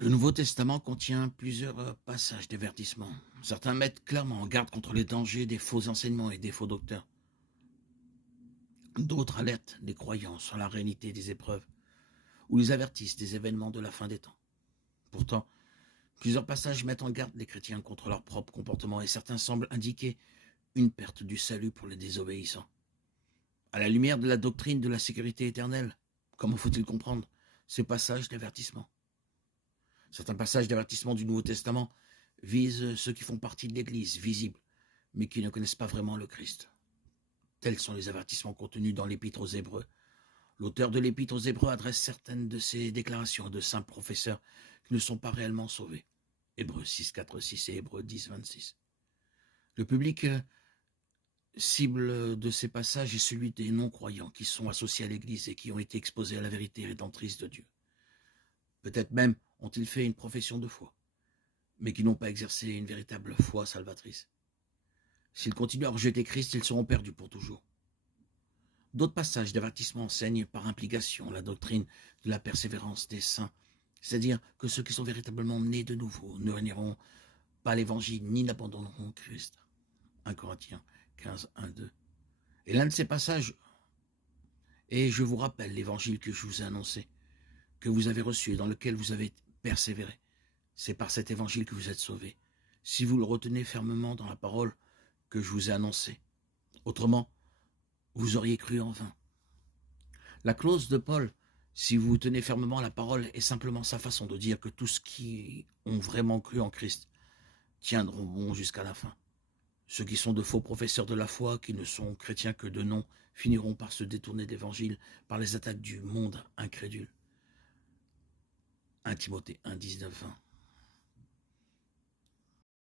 Le Nouveau Testament contient plusieurs passages d'avertissement. Certains mettent clairement en garde contre les dangers des faux enseignements et des faux docteurs. D'autres alertent les croyants sur la réalité des épreuves ou les avertissent des événements de la fin des temps. Pourtant, plusieurs passages mettent en garde les chrétiens contre leur propre comportement et certains semblent indiquer une perte du salut pour les désobéissants. À la lumière de la doctrine de la sécurité éternelle, comment faut-il comprendre ces passages d'avertissement? Certains passages d'avertissement du Nouveau Testament visent ceux qui font partie de l'Église visible, mais qui ne connaissent pas vraiment le Christ. Tels sont les avertissements contenus dans l'Épître aux Hébreux. L'auteur de l'Épître aux Hébreux adresse certaines de ces déclarations à de simples professeurs qui ne sont pas réellement sauvés. Hébreux 6, 4, 6 et Hébreux 10, 26. Le public cible de ces passages est celui des non-croyants qui sont associés à l'Église et qui ont été exposés à la vérité rédemptrice de Dieu. Peut-être même ont-ils fait une profession de foi, mais qui n'ont pas exercé une véritable foi salvatrice. S'ils continuent à rejeter Christ, ils seront perdus pour toujours. D'autres passages d'avertissement enseignent par implication la doctrine de la persévérance des saints, c'est-à-dire que ceux qui sont véritablement nés de nouveau ne renieront pas l'évangile ni n'abandonneront Christ. 1 Corinthiens 15, 1, 2. Et l'un de ces passages est « Je vous rappelle l'évangile que je vous ai annoncé, que vous avez reçu et dans lequel vous avez persévéré. C'est par cet évangile que vous êtes sauvés, si vous le retenez fermement dans la parole que je vous ai annoncée. Autrement, vous auriez cru en vain. » La clause de Paul, si vous tenez fermement la parole, est simplement sa façon de dire que tous ceux qui ont vraiment cru en Christ tiendront bon jusqu'à la fin. Ceux qui sont de faux professeurs de la foi, qui ne sont chrétiens que de nom, finiront par se détourner de l'évangile par les attaques du monde incrédule. 1 Timothée 1, 19, 20.